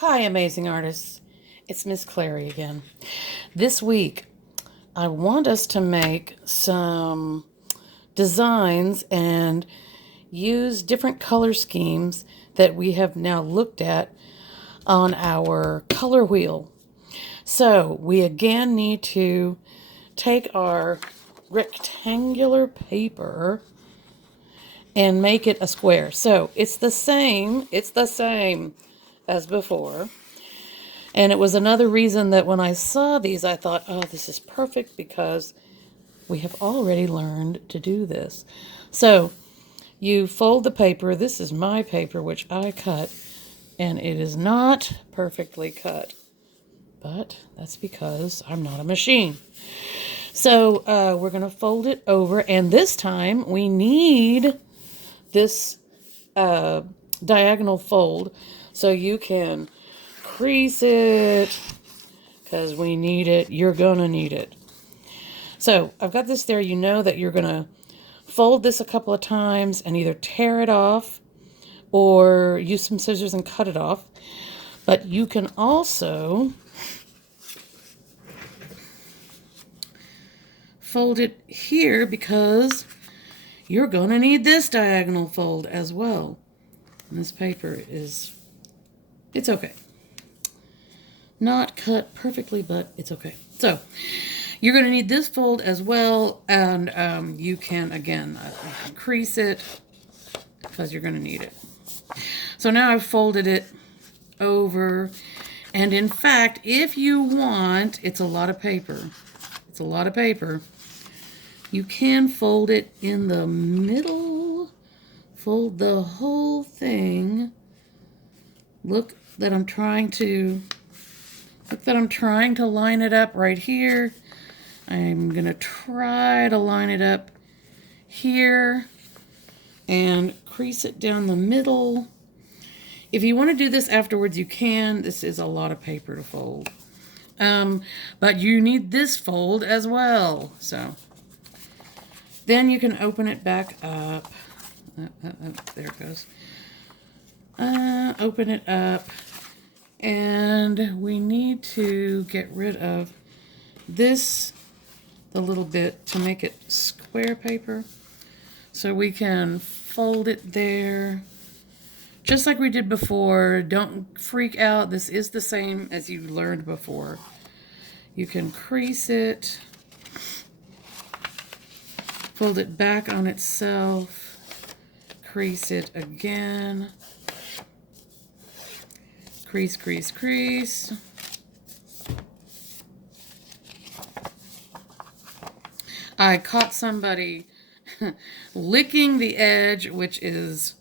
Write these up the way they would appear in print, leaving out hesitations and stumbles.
Hi, amazing artists. It's Miss Clary again. This week, I want us to make some designs and use different color schemes that we have now looked at on our color wheel. So, we again need to take our rectangular paper and make it a square. So, it's the same as before. And it was another reason that when I saw these, I thought, oh, this is perfect because we have already learned to do this. So you fold the paper. This is my paper, which I cut, and it is not perfectly cut. But that's because I'm not a machine. So we're going to fold it over, and this time we need this diagonal fold so you can crease it because we need it. You're going to need it. So I've got this there. You know that you're going to fold this a couple of times and either tear it off or use some scissors and cut it off. But you can also fold it here because you're going to need this diagonal fold as well. And this paper it's okay. Not cut perfectly, but it's okay. So you're going to need this fold as well, and you can, again, crease it because you're going to need it. So now I've folded it over, and in fact, if you want, it's a lot of paper. It's a lot of paper. You can fold it in the middle, fold the whole thing. Look that I'm trying to line it up right here. I'm going to try to line it up here and crease it down the middle. If you want to do this afterwards, you can. This is a lot of paper to fold. But you need this fold as well. So then you can open it back up. There it goes. Open it up. And we need to get rid of this, the little bit, to make it square paper. So we can fold it there. Just like we did before. Don't freak out. This is the same as you learned before. You can crease it. Fold it back on itself. Crease it again. Crease, crease, crease. I caught somebody licking the edge, which is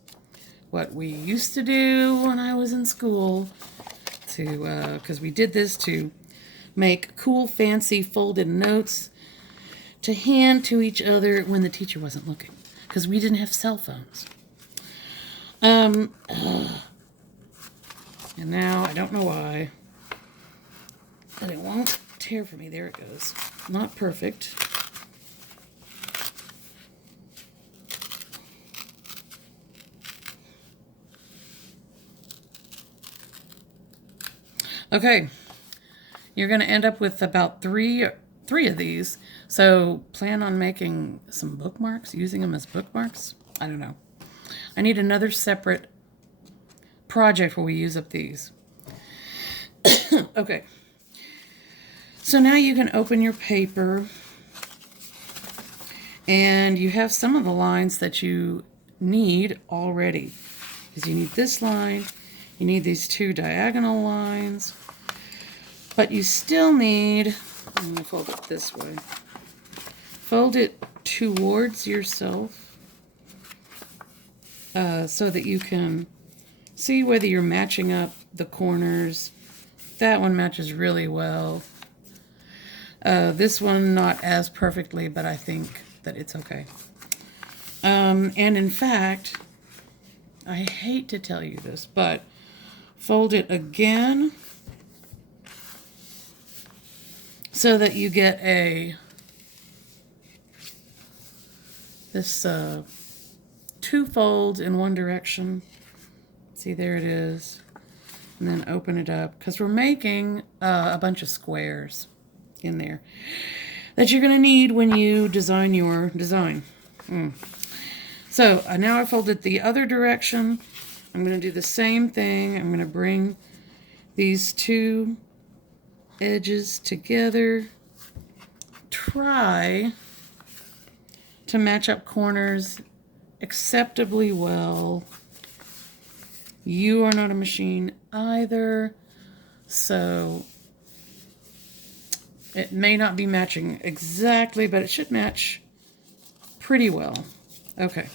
what we used to do when I was in school, because we did this to make cool, fancy folded notes to hand to each other when the teacher wasn't looking, because we didn't have cell phones. And now, I don't know why, but it won't tear for me. There it goes. Not perfect. Okay, you're going to end up with about three of these. So plan on making some bookmarks, using them as bookmarks. I don't know. I need another separate project where we use up these. Okay. So now you can open your paper, and you have some of the lines that you need already. Because you need this line, you need these two diagonal lines, but you still need, I'm going to fold it this way. Fold it towards yourself so that you can see whether you're matching up the corners. That one matches really well. This one not as perfectly, but I think that it's okay. And in fact, I hate to tell you this, but fold it again so that you get this two folds in one direction. See, there it is. and then open it up, because we're making a bunch of squares in there that you're going to need when you design your design. So now I folded the other direction. I'm going to do the same thing. I'm going to bring these two edges together. Try to match up corners acceptably well. You are not a machine either, so it may not be matching exactly, but it should match pretty well. Okay.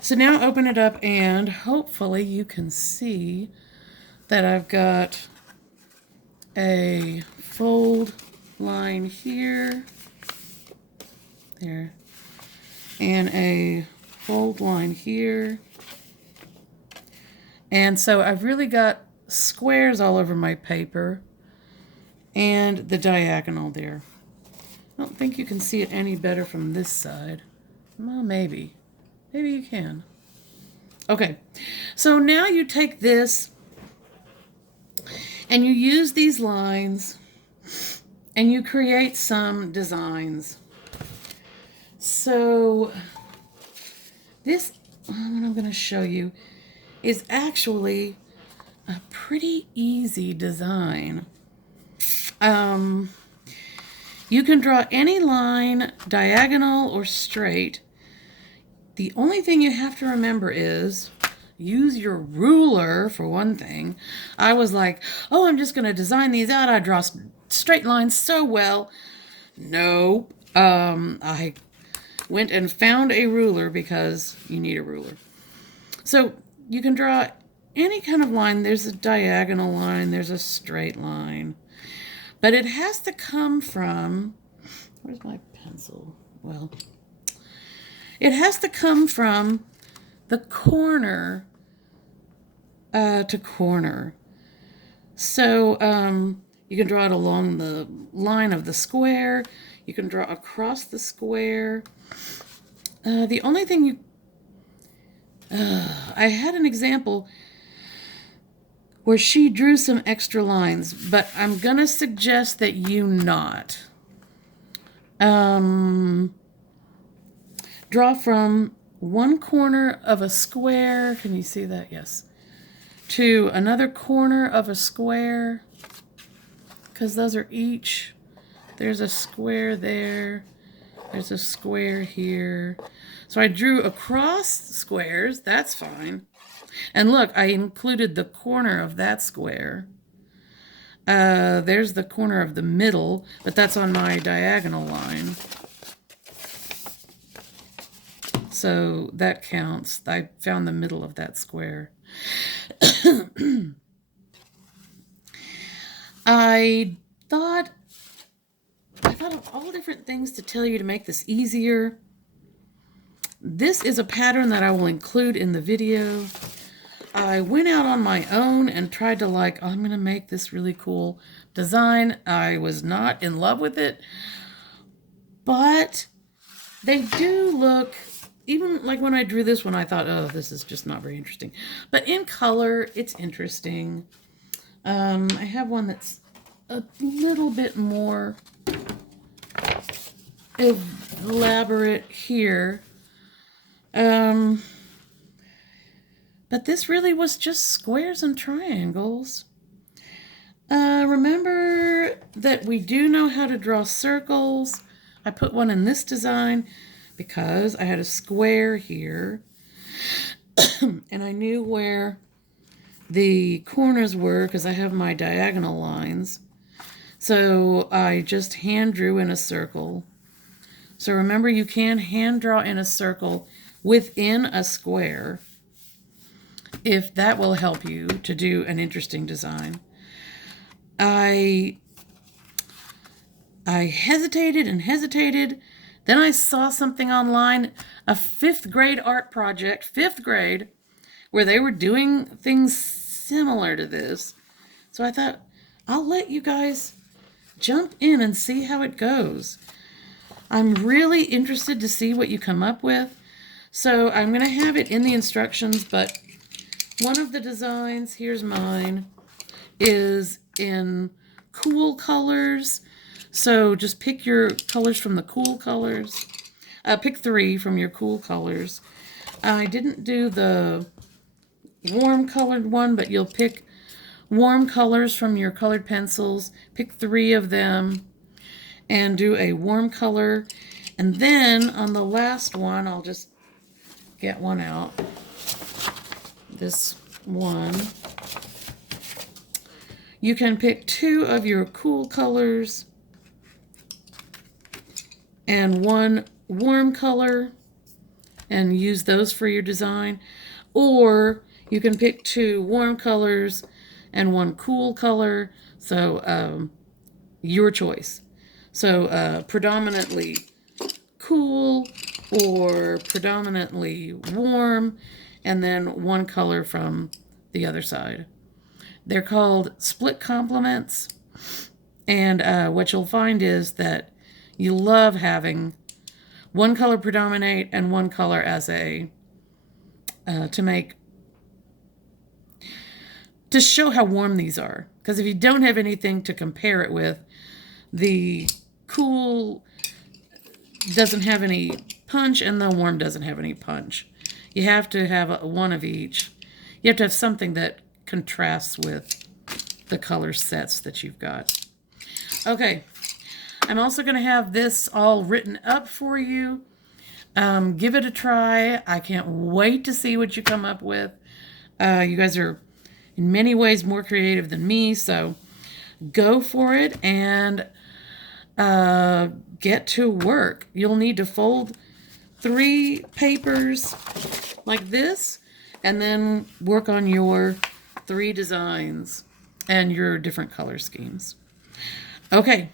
So now open it up, and hopefully you can see that I've got a fold line here, there, and a fold line here. And so I've really got squares all over my paper and the diagonal there. I don't think you can see it any better from this side. Well, maybe. Maybe you can. Okay, so now you take this and you use these lines and you create some designs. So this, what I'm going to show you, is actually a pretty easy design. You can draw any line, diagonal or straight. The only thing you have to remember is use your ruler for one thing. I was like, oh, I'm just going to design these out. I draw straight lines so well. Nope. I went and found a ruler because you need a ruler. So you can draw any kind of line. There's a diagonal line, there's a straight line. But it has to come from, where's my pencil? Well, it has to come from the corner to corner. So you can draw it along the line of the square. You can draw across the square. The only thing I had an example where she drew some extra lines, but I'm going to suggest that you not. Draw from one corner of a square, can you see that? Yes. To another corner of a square, because those are each, there's a square there, there's a square here. So I drew across squares, that's fine. And look, I included the corner of that square. There's the corner of the middle, but that's on my diagonal line. So that counts. I found the middle of that square. I thought of all different things to tell you to make this easier. This is a pattern that I will include in the video. I went out on my own and tried to oh, I'm going to make this really cool design. I was not in love with it, but they do look, even like when I drew this one, I thought, oh, this is just not very interesting. But in color, it's interesting. I have one that's a little bit more elaborate here. But this really was just squares and triangles. Remember that we do know how to draw circles. I put one in this design because I had a square here. And I knew where the corners were because I have my diagonal lines. So I just hand drew in a circle. So remember, you can hand draw in a circle within a square, if that will help you to do an interesting design. I hesitated and hesitated. Then I saw something online, a 5th grade art project, 5th grade, where they were doing things similar to this. So I thought, I'll let you guys jump in and see how it goes. I'm really interested to see what you come up with. So I'm going to have it in the instructions, but One of the designs, here's mine, is in cool colors. So just pick your colors from the cool colors. Pick 3 from your cool colors. I didn't do the warm colored one, but you'll pick warm colors from your colored pencils. Pick 3 of them and do a warm color. And then on the last one, I'll just get one out. This one. You can pick 2 of your cool colors and 1 warm color and use those for your design. Or you can pick 2 warm colors and 1 cool color. So your choice. So predominantly cool or predominantly warm, and then 1 color from the other side. They're called split complements, and what you'll find is that you love having 1 color predominate and 1 color as a to show how warm these are. Because if you don't have anything to compare it with, the cool doesn't have any punch and the warm doesn't have any punch. You have to have one of each. You have to have something that contrasts with the color sets that you've got. Okay, I'm also going to have this all written up for you. Give it a try. I can't wait to see what you come up with. You guys are in many ways more creative than me, so go for it and get to work. You'll need to fold 3 papers like this and then work on your 3 designs and your different color schemes. Okay,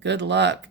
good luck.